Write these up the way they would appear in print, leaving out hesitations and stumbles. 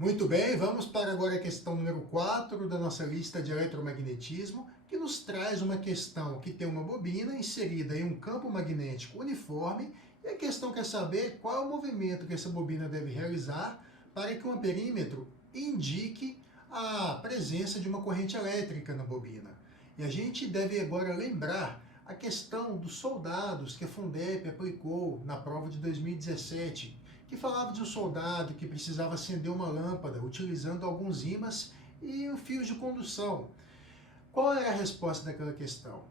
Muito bem, vamos para agora a questão número 4 da nossa lista de eletromagnetismo, que nos traz uma questão que tem uma bobina inserida em um campo magnético uniforme, e a questão quer saber qual é o movimento que essa bobina deve realizar para que um amperímetro indique a presença de uma corrente elétrica na bobina. E a gente deve agora lembrar a questão dos soldados que a Fundep aplicou na prova de 2017, que falava de um soldado que precisava acender uma lâmpada utilizando alguns ímãs e fios de condução. Qual era a resposta daquela questão?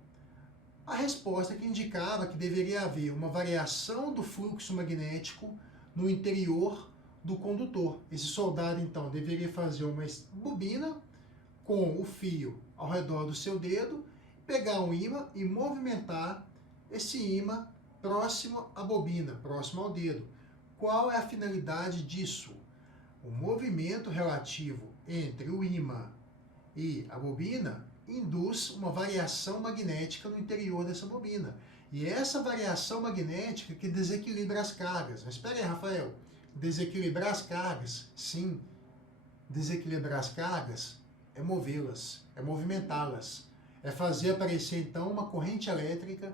A resposta que indicava que deveria haver uma variação do fluxo magnético no interior do condutor. Esse soldado, então, deveria fazer uma bobina com o fio ao redor do seu dedo, pegar um ímã e movimentar esse ímã próximo à bobina, próximo ao dedo. Qual é a finalidade disso? O movimento relativo entre o ímã e a bobina induz uma variação magnética no interior dessa bobina. E é essa variação magnética que desequilibra as cargas. Mas espera aí, Rafael, desequilibrar as cargas? Sim, desequilibrar as cargas é movê-las, é movimentá-las, é fazer aparecer então uma corrente elétrica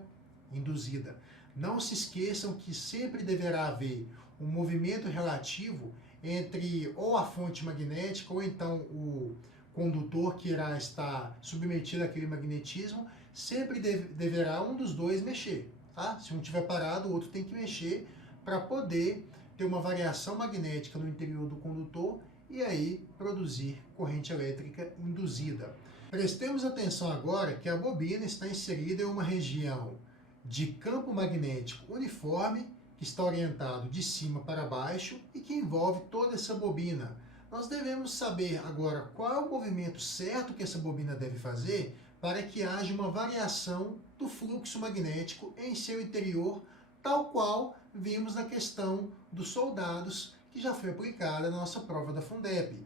induzida. Não se esqueçam que sempre deverá haver um movimento relativo entre ou a fonte magnética ou então o condutor que irá estar submetido àquele magnetismo, sempre deverá um dos dois mexer. Tá? Se um estiver parado, o outro tem que mexer para poder ter uma variação magnética no interior do condutor e aí produzir corrente elétrica induzida. Prestemos atenção agora que a bobina está inserida em uma região de campo magnético uniforme, que está orientado de cima para baixo e que envolve toda essa bobina. Nós devemos saber agora qual é o movimento certo que essa bobina deve fazer para que haja uma variação do fluxo magnético em seu interior, tal qual vimos na questão dos soldados, que já foi aplicada na nossa prova da Fundep.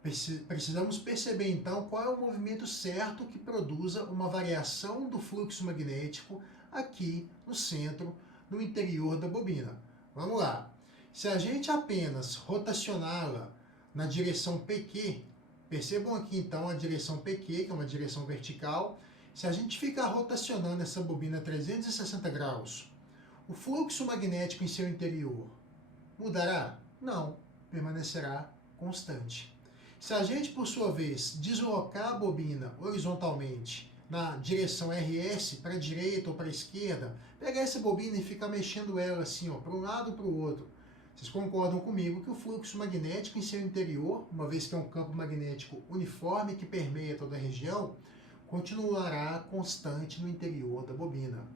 Precisamos perceber então qual é o movimento certo que produza uma variação do fluxo magnético aqui no centro, no interior da bobina. Vamos lá. Se a gente apenas rotacioná-la na direção PQ, percebam aqui então a direção PQ, que é uma direção vertical. Se a gente ficar rotacionando essa bobina a 360 graus, o fluxo magnético em seu interior mudará? Não, permanecerá constante. Se a gente, por sua vez, deslocar a bobina horizontalmente na direção RS, para a direita ou para a esquerda, pegar essa bobina e ficar mexendo ela assim, para um lado ou para o outro, vocês concordam comigo que o fluxo magnético em seu interior, uma vez que é um campo magnético uniforme que permeia toda a região, continuará constante no interior da bobina.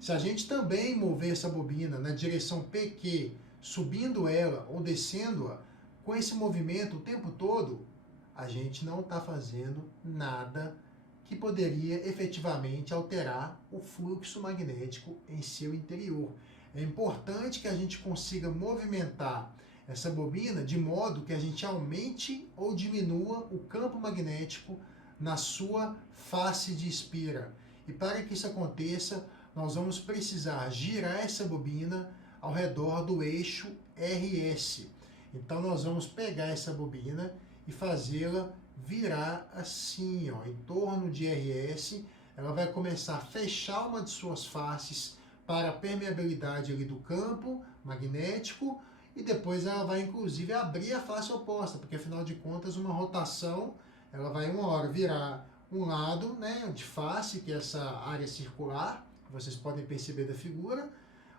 Se a gente também mover essa bobina na direção PQ, subindo ela ou descendo-a, com esse movimento o tempo todo, a gente não está fazendo nada que poderia efetivamente alterar o fluxo magnético em seu interior. É importante que a gente consiga movimentar essa bobina de modo que a gente aumente ou diminua o campo magnético na sua face de espira. E para que isso aconteça, nós vamos precisar girar essa bobina ao redor do eixo RS. Então nós vamos pegar essa bobina e fazê-la virar assim, em torno de RS. Ela vai começar a fechar uma de suas faces para a permeabilidade ali do campo magnético e depois ela vai inclusive abrir a face oposta, porque afinal de contas uma rotação, ela vai uma hora virar um lado, né, de face, que é essa área circular, que vocês podem perceber da figura.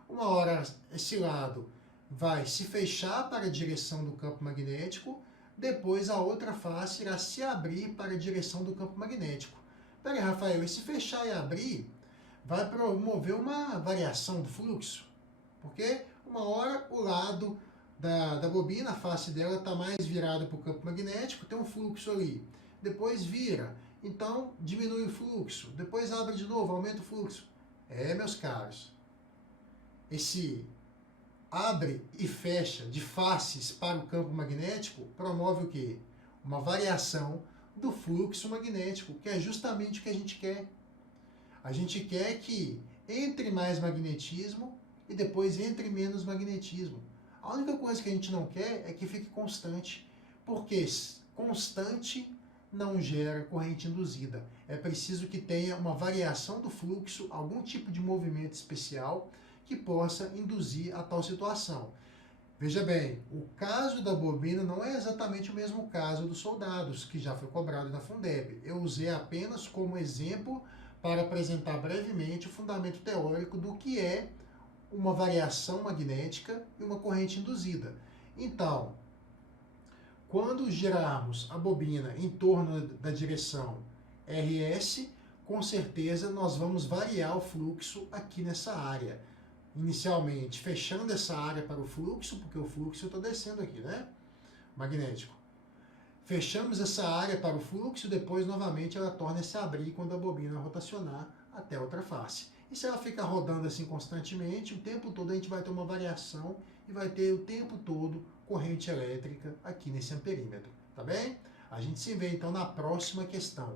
Uma hora esse lado vai se fechar para a direção do campo magnético, depois a outra face irá se abrir para a direção do campo magnético. Peraí, Rafael, e se fechar e abrir, vai promover uma variação do fluxo? Porque uma hora o lado da bobina, a face dela está mais virada para o campo magnético, tem um fluxo ali. Depois vira, então diminui o fluxo. Depois abre de novo, aumenta o fluxo. Meus caros, esse abre e fecha de faces para o campo magnético promove o quê? Uma variação do fluxo magnético, que é justamente o que a gente quer. A gente quer que entre mais magnetismo e depois entre menos magnetismo. A única coisa que a gente não quer é que fique constante. porque constante não gera corrente induzida. É preciso que tenha uma variação do fluxo, algum tipo de movimento especial que possa induzir a tal situação. Veja bem, o caso da bobina não é exatamente o mesmo caso dos soldados, que já foi cobrado na Fundeb. Eu usei apenas como exemplo para apresentar brevemente o fundamento teórico do que é uma variação magnética e uma corrente induzida. Então, quando girarmos a bobina em torno da direção RS, com certeza nós vamos variar o fluxo aqui nessa área. Inicialmente, fechando essa área para o fluxo, porque o fluxo eu estou descendo aqui, né? Magnético. Fechamos essa área para o fluxo, depois novamente ela torna a se abrir quando a bobina rotacionar até a outra face. E se ela ficar rodando assim constantemente, o tempo todo a gente vai ter uma variação e vai ter o tempo todo corrente elétrica aqui nesse amperímetro, tá bem? A gente se vê então na próxima questão.